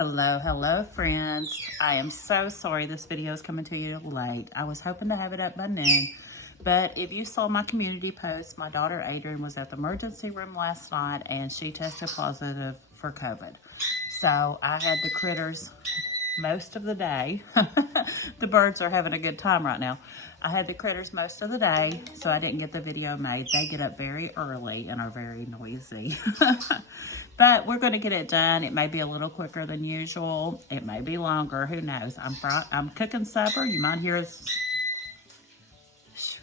Hello friends. I am so sorry this video is coming to you late. I was hoping to have it up by noon, but if you saw my community post, my daughter Adrian was at the emergency room last night and she tested positive for COVID. So I had the critters most of the day. The birds are having a good time right now. I had the critters most of the day, so I didn't get the video made. They get up very early and are very noisy. But we're going to get it done. It may be a little quicker than usual. It may be longer. Who knows? I'm cooking supper. You might hear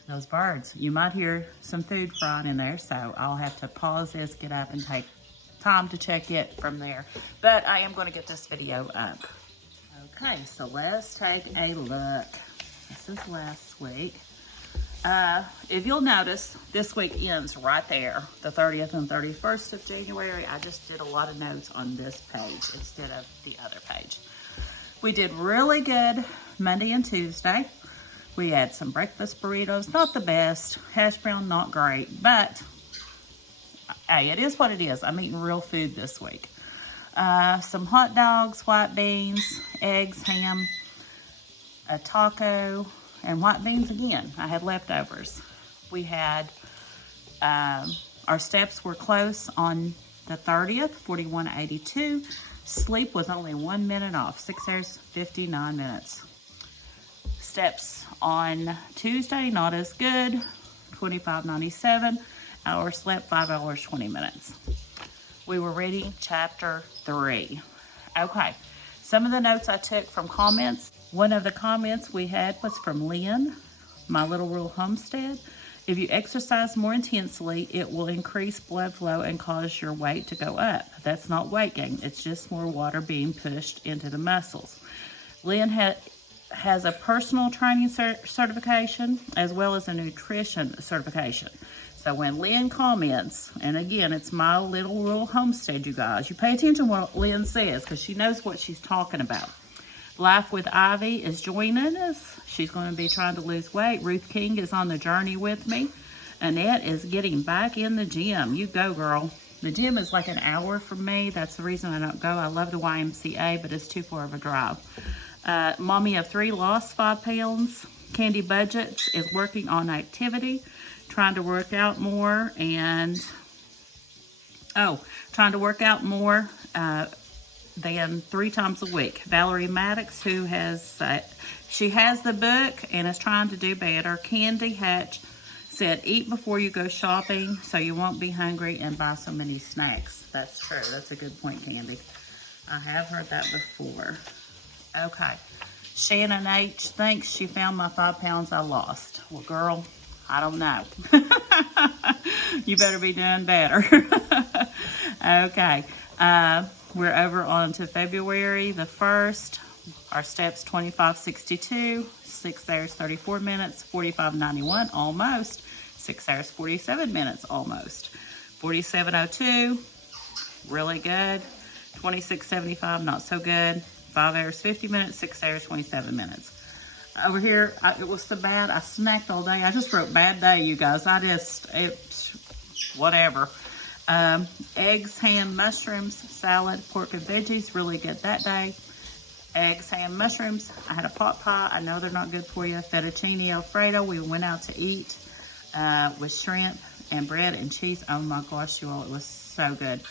those birds. You might hear some food frying in there, so I'll have to pause this, get up, and take time to check it from there. But I am going to get this video up. Okay, so let's take a look. This is last week. If you'll notice, this week ends right there, the 30th and 31st of January. I just did a lot of notes on this page instead of the other page. We did really good Monday and Tuesday. We had some breakfast burritos, not the best. Hash brown, not great, but hey, it is what it is. I'm eating real food this week. Some hot dogs, white beans, eggs, ham, a taco, and white beans again. I had leftovers. We had, our steps were close on the 30th, 4182. Sleep was only 1 minute off, 6 hours, 59 minutes. Steps on Tuesday, not as good, 2597. Hours slept, 5 hours, 20 minutes. We were reading chapter 3. Okay, some of the notes I took from comments. One of the comments we had was from Lynn, My Little Rural Homestead. If you exercise more intensely, it will increase blood flow and cause your weight to go up. That's not weight gain. It's just more water being pushed into the muscles. Lynn has a personal training certification as well as a nutrition certification. So when Lynn comments, and again, it's My Little Rural Homestead, you guys. You pay attention to what Lynn says because she knows what she's talking about. Life with Ivy is joining us. She's going to be trying to lose weight. Ruth King is on the journey with me. Annette is getting back in the gym. You go, girl. The gym is like an hour from me. That's the reason I don't go. I love the YMCA, but it's too far of a drive. Mommy of 3 lost 5 pounds. Candy Budgets is working on activity, trying to work out more, and trying to work out more than 3 times a week. Valerie Maddox, who has she has the book and is trying to do better. Candy Hatch said, eat before you go shopping so you won't be hungry and buy so many snacks. That's true. That's a good point, Candy. I have heard that before. Okay. Shannon H thinks she found my 5 pounds I lost. Well, girl, I don't know. You better be doing better. Okay. We're over on to February the 1st. Our steps 2562, 6 hours 34 minutes, 4591 almost, 6 hours 47 minutes almost, 4702 really good, 2675 not so good, 5 hours 50 minutes, 6 hours 27 minutes. Over here, it was so bad. I snacked all day. I just wrote bad day, you guys. Whatever. Eggs, ham, mushrooms, salad, pork and veggies, really good that day. Eggs, ham, mushrooms. I had a pot pie. I know they're not good for you. Fettuccine Alfredo. We went out to eat with shrimp and bread and cheese. Oh my gosh, you all, it was so good.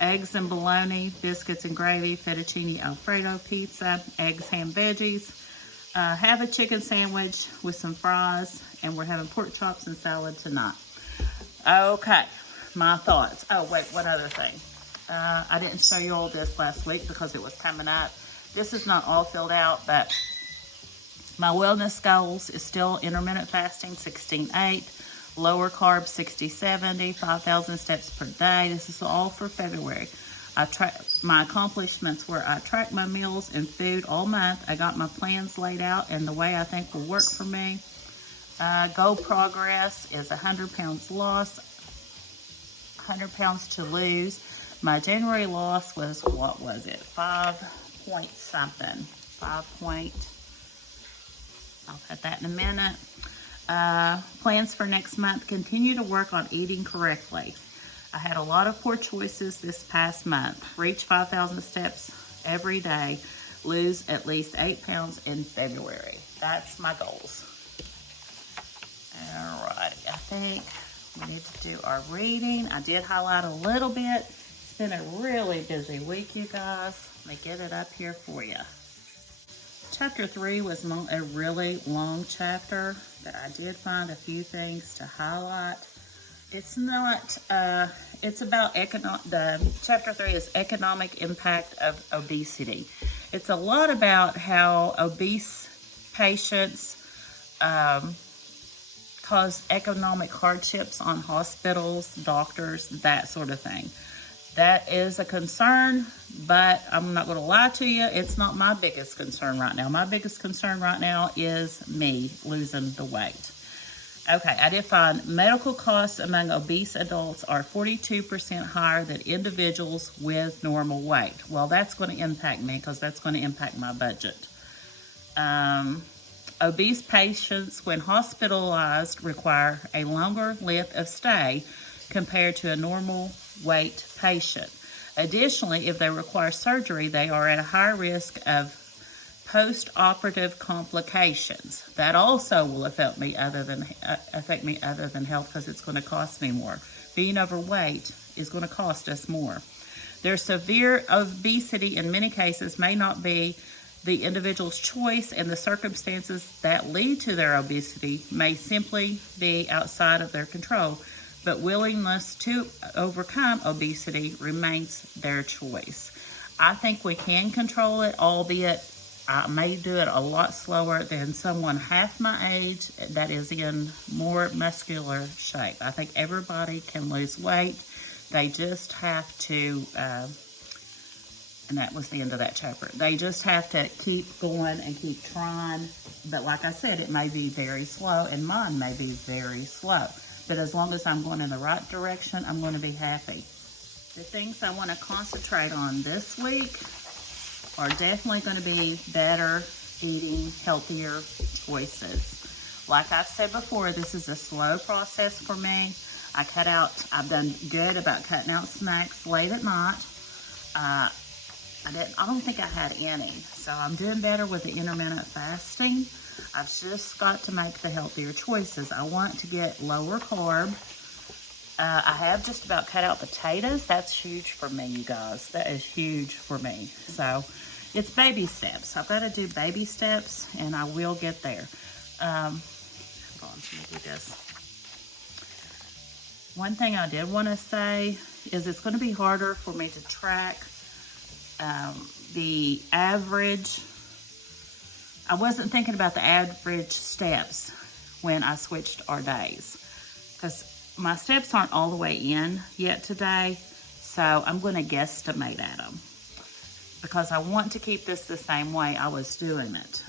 Eggs and bologna, biscuits and gravy, fettuccine Alfredo pizza, eggs, ham, veggies. Have a chicken sandwich with some fries, and we're having pork chops and salad tonight. Okay, my thoughts. Oh, wait, one other thing. I didn't show you all this last week because it was coming up. This is not all filled out, but my wellness goals is still intermittent fasting, 16-8, lower carb, 60-70, 5,000 steps per day. This is all for February. My accomplishments were I tracked my meals and food all month. I got my plans laid out and the way I think will work for me. Goal progress is 100 pounds loss, 100 pounds to lose. My January loss was, what was it? 5 point something. I'll put that in a minute. Plans for next month, continue to work on eating correctly. I had a lot of poor choices this past month. Reach 5,000 steps every day, lose at least 8 pounds in February. That's my goals. Alrighty, I think we need to do our reading. I did highlight a little bit. It's been a really busy week, you guys. Let me get it up here for you. Chapter 3 was a really long chapter, but I did find a few things to highlight. It's not, it's about chapter 3 is economic impact of obesity. It's a lot about how obese patients cause economic hardships on hospitals, doctors, that sort of thing. That is a concern, but I'm not going to lie to you, it's not my biggest concern right now. My biggest concern right now is me losing the weight. Okay, I did find medical costs among obese adults are 42% higher than individuals with normal weight. Well, that's going to impact me because that's going to impact my budget. Obese patients, when hospitalized, require a longer length of stay compared to a normal weight patient. Additionally, if they require surgery, they are at a higher risk of post-operative complications. That also will affect me other than health because it's going to cost me more. Being overweight is going to cost us more. Their severe obesity in many cases may not be the individual's choice, and the circumstances that lead to their obesity may simply be outside of their control, but willingness to overcome obesity remains their choice. I think we can control it, albeit I may do it a lot slower than someone half my age that is in more muscular shape. I think everybody can lose weight. They just have to, and that was the end of that chapter. They just have to keep going and keep trying. But like I said, it may be very slow, and mine may be very slow. But as long as I'm going in the right direction, I'm going to be happy. The things I want to concentrate on this week are definitely going to be better eating, healthier choices. Like I've said before, this is a slow process for me. I've done good about cutting out snacks late at night. I don't think I had any. So I'm doing better with the intermittent fasting. I've just got to make the healthier choices. I want to get lower carb. I have just about cut out potatoes. That's huge for me, you guys. That is huge for me. So it's baby steps. I've got to do baby steps, and I will get there. Hold on, let me do this. One thing I did want to say is it's going to be harder for me to track the average. I wasn't thinking about the average steps when I switched our days, because my steps aren't all the way in yet today, so I'm going to guesstimate at them because I want to keep this the same way I was doing it.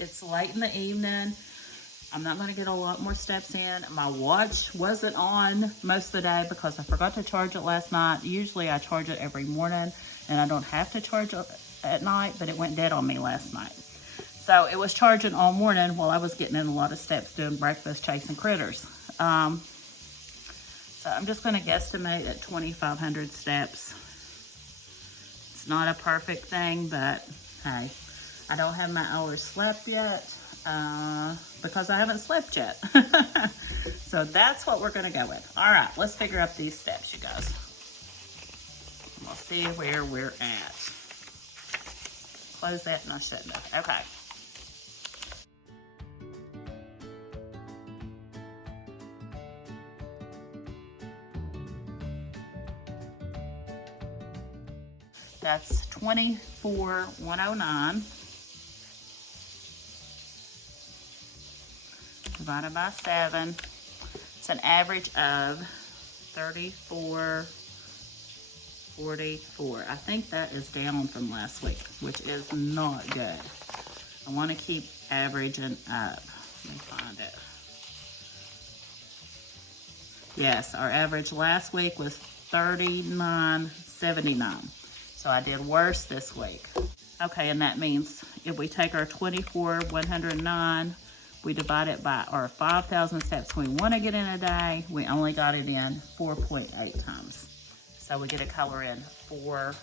It's late in the evening. I'm not going to get a lot more steps in. My watch wasn't on most of the day because I forgot to charge it last night. Usually I charge it every morning, and I don't have to charge it at night, but it went dead on me last night. So it was charging all morning while I was getting in a lot of steps doing breakfast, chasing critters. So I'm just going to guesstimate at 2,500 steps. It's not a perfect thing, but hey, I don't have my hours slept yet because I haven't slept yet. So that's what we're going to go with. All right, let's figure out these steps, you guys. We'll see where we're at. Close that and I shouldn't have. Okay. That's 24,109 divided by 7. It's an average of 34.44. I think that is down from last week, which is not good. I want to keep averaging up. Let me find it. Yes, our average last week was 39.79. So I did worse this week. Okay, and that means if we take our 24,109, we divide it by our 5,000 steps we want to get in a day, we only got it in 4.8 times. So we get to color in 4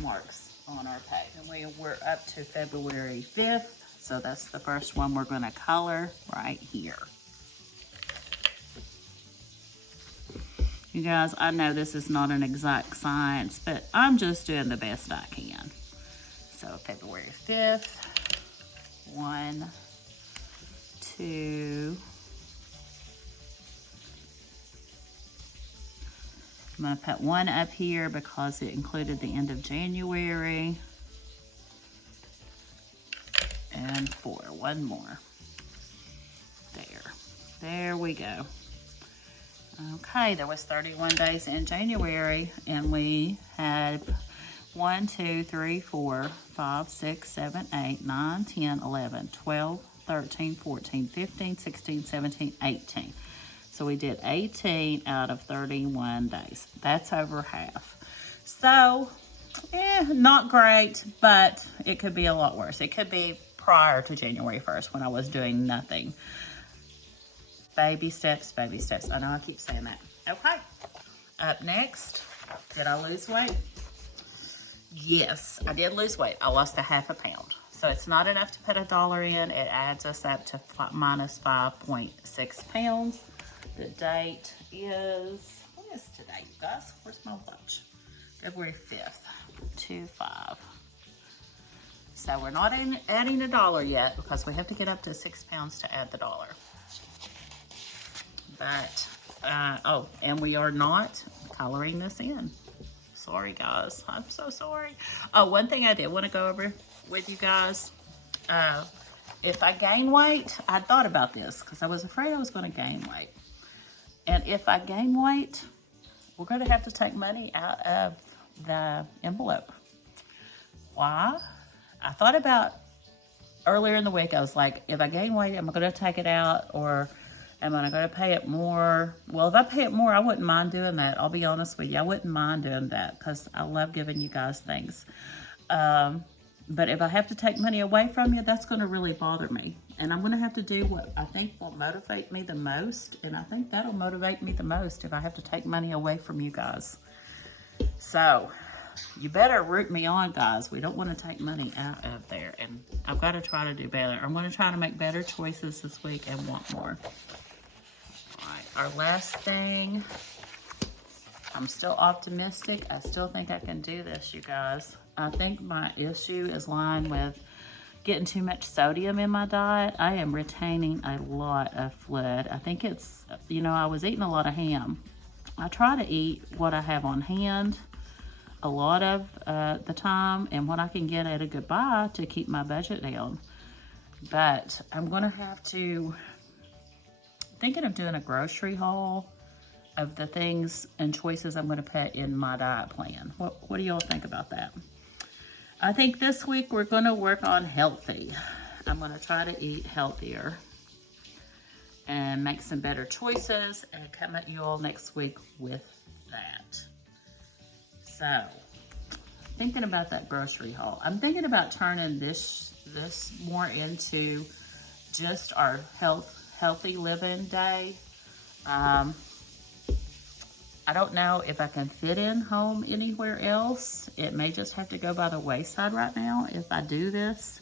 marks on our page. And we're up to February 5th. So that's the first one we're gonna color right here. You guys, I know this is not an exact science, but I'm just doing the best I can. So February 5th, 1, 2, I'm gonna put 1 up here because it included the end of January. And 4, 1 more. There we go. Okay, there was 31 days in January, and we had 1, 2, 3, 4, 5, 6, 7, 8, 9, 10, 11, 12, 13, 14, 15, 16, 17, 18. So we did 18 out of 31 days. That's over half. So, not great, but it could be a lot worse. It could be prior to January 1st when I was doing nothing. Baby steps, baby steps. I know I keep saying that. Okay. Up next, did I lose weight? Yes, I did lose weight. I lost a ½ pound. So it's not enough to put $1 in. It adds us up to minus 5.6 pounds. The date is, what is today, you guys? Where's my watch? February 5th, 2/5. So we're not adding $1 yet because we have to get up to 6 pounds to add the $1. But, oh, and we are not coloring this in. Sorry, guys. I'm so sorry. Oh, one thing I did want to go over with you guys. If I gain weight, I thought about this because I was afraid I was going to gain weight. And if I gain weight, we're going to have to take money out of the envelope. Why? I thought about earlier in the week, I was like, if I gain weight, am I going to take it out or am I going to pay it more? Well, if I pay it more, I wouldn't mind doing that. I'll be honest with you. I wouldn't mind doing that because I love giving you guys things. But if I have to take money away from you, that's going to really bother me. And I'm going to have to do what I think will motivate me the most. And I think that'll motivate me the most if I have to take money away from you guys. So you better root me on, guys. We don't want to take money out of there. And I've got to try to do better. I'm going to try to make better choices this week and want more. All right, our last thing. I'm still optimistic. I still think I can do this, you guys. I think my issue is lying with getting too much sodium in my diet. I am retaining a lot of fluid. I think it's, you know, I was eating a lot of ham. I try to eat what I have on hand a lot of the time and what I can get at a good buy to keep my budget down. But I'm going to have to, thinking of doing a grocery haul of the things and choices I'm going to put in my diet plan. What do y'all think about that? I think this week we're going to work on healthy. I'm going to try to eat healthier and make some better choices and come at you all next week with that. So, thinking about that grocery haul. I'm thinking about turning this more into just our healthy living day. I don't know if I can fit in home anywhere else. It may just have to go by the wayside right now if I do this.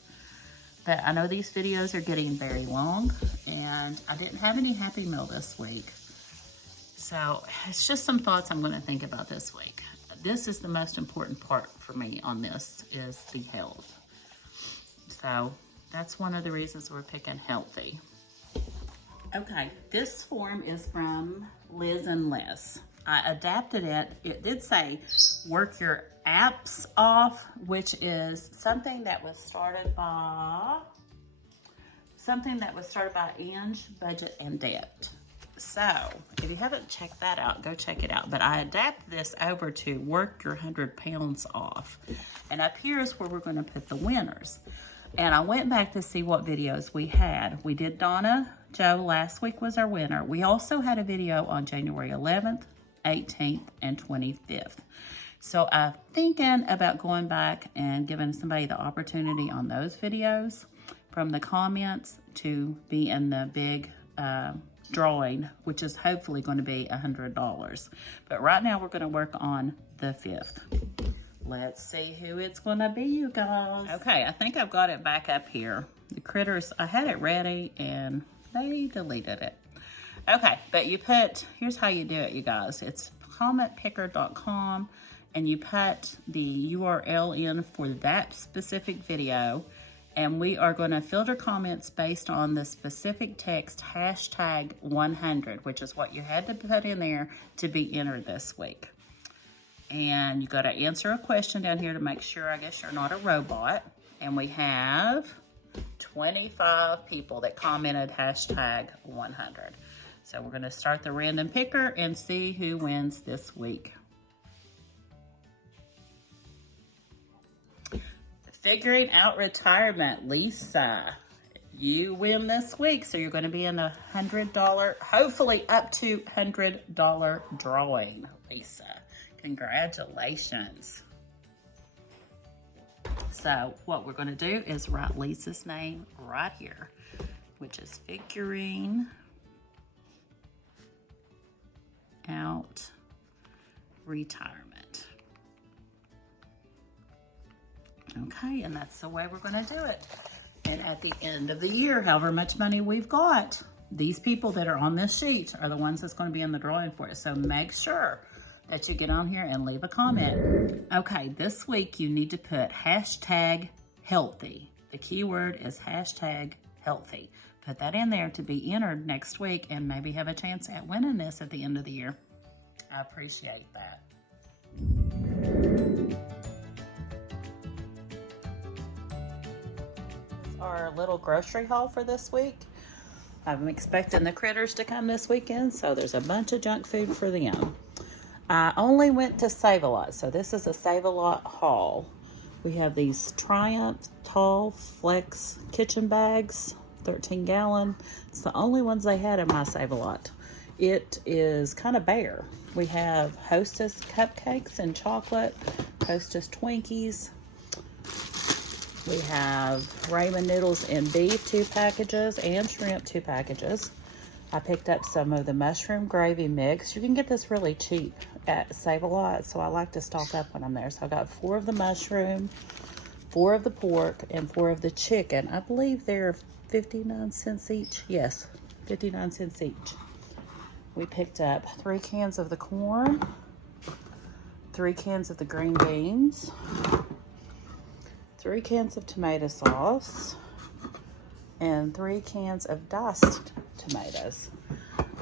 But I know these videos are getting very long and I didn't have any Happy Meal this week. So it's just some thoughts I'm going to think about this week. This is the most important part for me on this is the health. So that's one of the reasons we're picking healthy. Okay, this form is from Liz and Les. I adapted it. It did say work your apps off, which is something that was started by Ange Budget and Debt. So if you haven't checked that out, go check it out. But I adapted this over to work your 100 pounds off. And up here is where we're going to put the winners. And I went back to see what videos we had. We did Donna Joe last week was our winner. We also had a video on January 11th, 18th, and 25th. So I'm thinking about going back and giving somebody the opportunity on those videos from the comments to be in the big drawing, which is hopefully going to be $100. But right now we're going to work on the 5th. Let's see who it's gonna be, you guys. Okay, I think I've got it back up here. The critters, I had it ready and they deleted it. Okay, but you put, here's how you do it, you guys. It's commentpicker.com, and you put the URL in for that specific video, and we are gonna filter comments based on the specific text hashtag 100, which is what you had to put in there to be entered this week. And you gotta answer a question down here to make sure, I guess, you're not a robot. And we have 25 people that commented hashtag 100. So we're gonna start the random picker and see who wins this week. Figuring out retirement, Lisa. You win this week, so you're gonna be in a $100, hopefully up to $100 drawing, Lisa. Congratulations. So what we're gonna do is write Lisa's name right here, which is figuring out retirement. Okay, and that's the way we're gonna do it. And at the end of the year, however much money we've got, these people that are on this sheet are the ones that's gonna be in the drawing for it. So make sure that you get on here and leave a comment. Okay, this week you need to put hashtag healthy. The keyword is hashtag healthy. Put that in there to be entered next week and maybe have a chance at winning this at the end of the year. I appreciate that. Our little grocery haul for this week. I'm expecting the critters to come this weekend, so there's a bunch of junk food for them. I only went to Save-A-Lot, so this is a Save-A-Lot haul. We have these Triumph Tall Flex kitchen bags, 13 gallon. It's the only ones they had in my Save-A-Lot. It is kind of bare. We have Hostess cupcakes and chocolate, Hostess Twinkies. We have ramen noodles and beef, 2 packages, and shrimp, 2 packages. I picked up some of the mushroom gravy mix. You can get this really cheap at Save-A-Lot, so I like to stock up when I'm there. So I got 4 of the mushroom, 4 of the pork, and 4 of the chicken. I believe they're 59 cents each. Yes, 59 cents each. We picked up 3 cans of the corn, 3 cans of the green beans, 3 cans of tomato sauce, and 3 cans of diced tomatoes.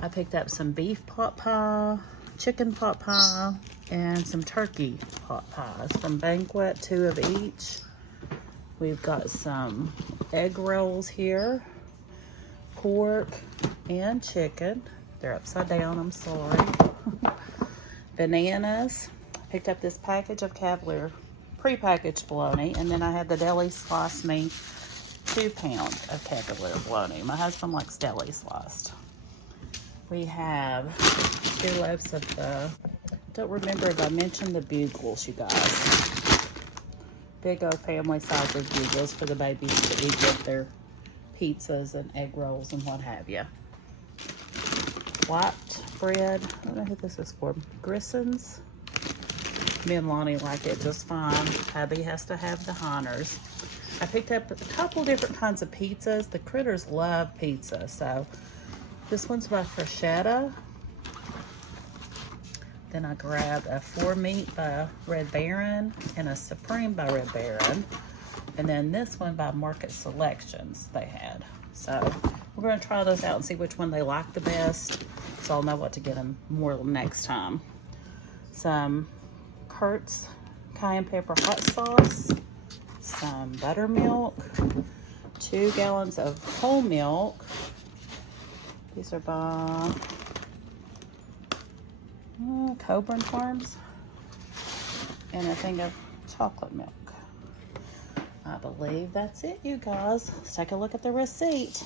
I picked up some beef pot pie, chicken pot pie, and some turkey pot pies from Banquet, 2 of each. We've got some egg rolls here, pork and chicken. They're upside down, I'm sorry. Bananas. Picked up this package of Cavalier prepackaged bologna, and then I had the deli slice me 2 pounds of Cavalier bologna. My husband likes deli sliced. We have 2 loaves of the, don't remember if I mentioned the bugles, you guys. Big old family size of bugles for the babies to eat with their pizzas and egg rolls and what have you. White bread, I don't know who this is for, Grissons. Me and Lonnie like it just fine. Hubby has to have the Heiners. I picked up a couple different kinds of pizzas. The critters love pizza, so this one's by Freshetta. Then I grabbed a 4 meat by Red Baron and a Supreme by Red Baron. And then this one by Market Selections they had. So we're gonna try those out and see which one they like the best, so I'll know what to get them more next time. Some Kurt's cayenne pepper hot sauce, some buttermilk, 2 gallons of whole milk. These are by Coburn Farms, and a thing of chocolate milk. I believe that's it, you guys. Let's take a look at the receipt.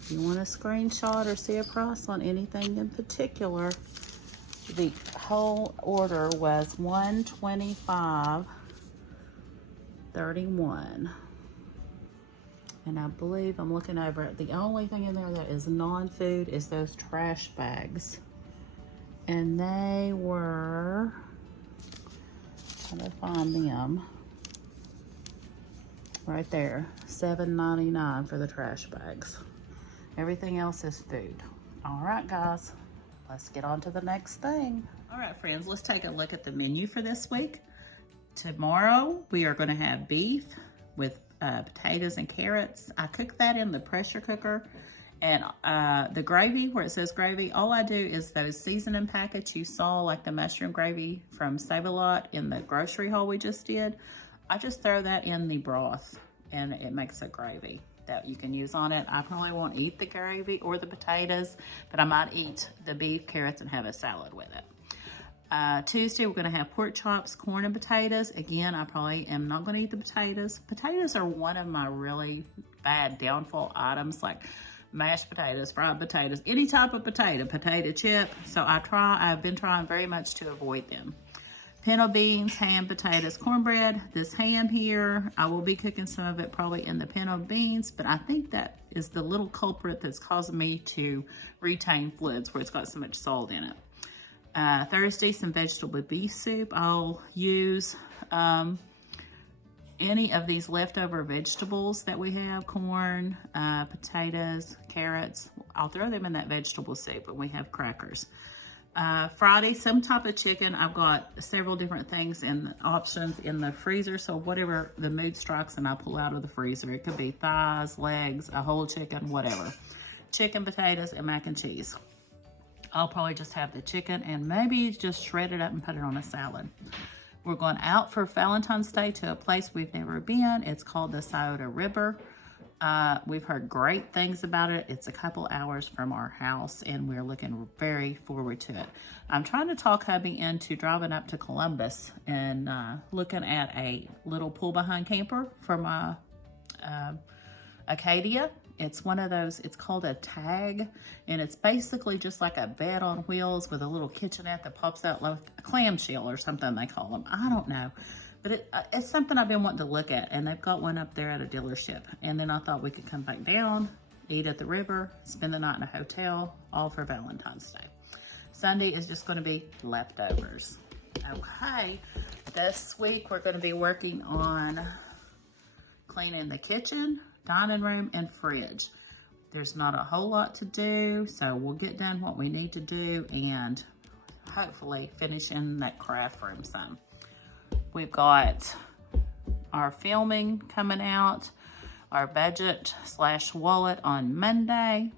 If you want a screenshot or see a price on anything in particular, the whole order was $125.31. And I believe, I'm looking over it, the only thing in there that is non-food is those trash bags. And they were gonna find them. Right there, $7.99 for the trash bags. Everything else is food. All right, guys, let's get on to the next thing. All right, friends, let's take a look at the menu for this week. Tomorrow, we are gonna have beef with potatoes and carrots. I cook that in the pressure cooker. And the gravy, where it says gravy, all I do is those seasoning packets you saw, like the mushroom gravy from Save-A-Lot in the grocery haul we just did. I just throw that in the broth and it makes a gravy that you can use on it. I probably won't eat the gravy or the potatoes, but I might eat the beef, carrots, and have a salad with it. Tuesday, we're gonna have pork chops, corn, and potatoes. Again, I probably am not gonna eat the potatoes. Potatoes are one of my really bad downfall items, like mashed potatoes, fried potatoes, any type of potato chip. So I've been trying very much to avoid them. Pinto beans, ham, potatoes, cornbread. This ham here, I will be cooking some of it probably in the pinto beans, but I think that is the little culprit that's causing me to retain fluids, where it's got so much salt in it. Thursday, some vegetable beef soup. I'll use any of these leftover vegetables that we have, corn, potatoes, carrots. I'll throw them in that vegetable soup, and we have crackers. Friday, some type of chicken. I've got several different things and options in the freezer, so whatever the mood strikes and I pull out of the freezer. It could be thighs, legs, a whole chicken, whatever. Chicken, potatoes, and mac and cheese. I'll probably just have the chicken and maybe just shred it up and put it on a salad. We're going out for Valentine's Day to a place we've never been. It's called the Scioto River. We've heard great things about it. It's a couple hours from our house, and we're looking very forward to it. I'm trying to talk hubby into driving up to Columbus and looking at a little pull-behind camper from Acadia. It's one of those, it's called a tag, and it's basically just like a bed on wheels with a little kitchenette that pops out like a clamshell or something they call them. I don't know. But it's something I've been wanting to look at, and they've got one up there at a dealership. And then I thought we could come back down, eat at the river, spend the night in a hotel, all for Valentine's Day. Sunday is just gonna be leftovers. Okay, this week we're gonna be working on cleaning the kitchen, dining room, and fridge. There's not a whole lot to do, so we'll get done what we need to do and hopefully finish in that craft room some. We've got our filming coming out, our budget / wallet on Monday,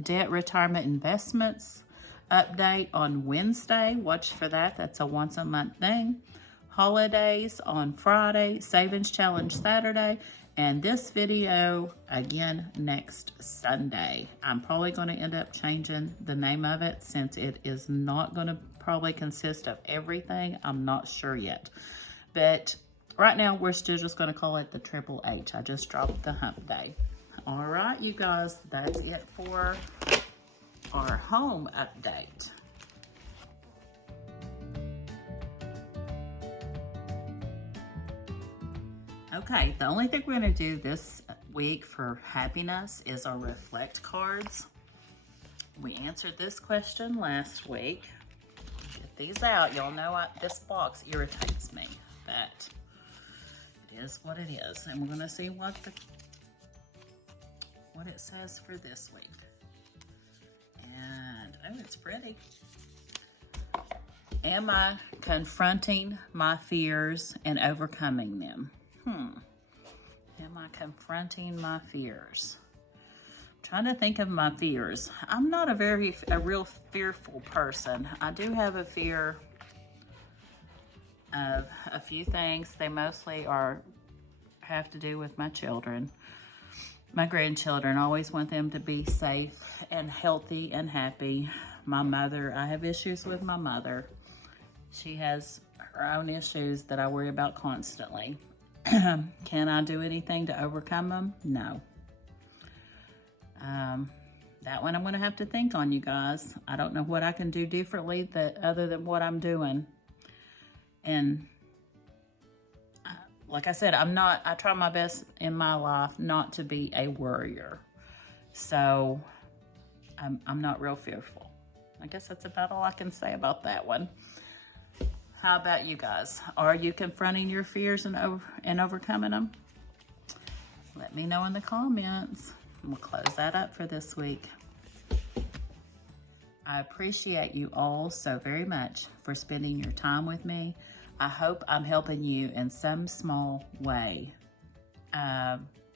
debt retirement investments update on Wednesday. Watch for that. That's a once a month thing. Holidays on Friday, savings challenge Saturday, and this video again next Sunday. I'm probably going to end up changing the name of it since it is not going to probably consist of everything. I'm not sure yet. But right now, we're still just going to call it the Triple H. I just dropped the hump day. All right, you guys, that's it for our home update. Okay, the only thing we're going to do this week for happiness is our reflect cards. We answered this question last week. Get these out. Y'all know this box irritates me. But it is what it is, and we're going to see what it says for this week. And oh, it's pretty. Am I confronting my fears and overcoming them? Am I confronting my fears? I'm trying to think of my fears. I'm not a real fearful person. I do have a fear of a few things. They mostly have to do with my children, my grandchildren. I always want them to be safe and healthy and happy. My mother, I have issues with my mother. She has her own issues that I worry about constantly. Can I do anything to overcome them? No. That one I'm going to have to think on, you guys. I don't know what I can do differently other than what I'm doing. And like I said, I try my best in my life not to be a worrier. So I'm not real fearful. I guess that's about all I can say about that one. How about you guys? Are you confronting your fears and overcoming them? Let me know in the comments. We'll close that up for this week. I appreciate you all so very much for spending your time with me. I hope I'm helping you in some small way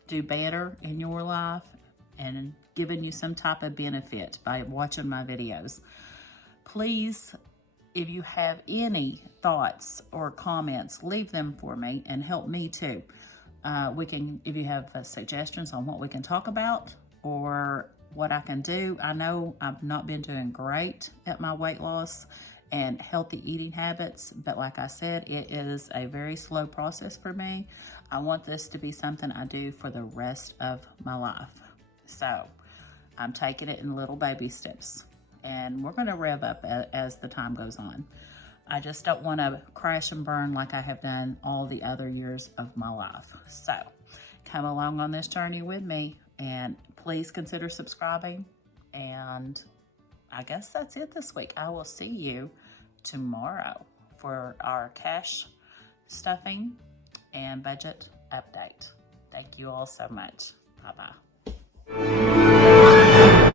do better in your life and giving you some type of benefit by watching my videos. Please, if you have any thoughts or comments, leave them for me and help me too. If you have suggestions on what we can talk about or what I can do. I know I've not been doing great at my weight loss and healthy eating habits, but like I said, it is a very slow process for me. I want this to be something I do for the rest of my life. So I'm taking it in little baby steps, and we're gonna rev up as the time goes on. I just don't wanna crash and burn like I have done all the other years of my life. So come along on this journey with me, and please consider subscribing. And I guess that's it this week. I will see you tomorrow for our cash stuffing and budget update. Thank you all so much. Bye-bye.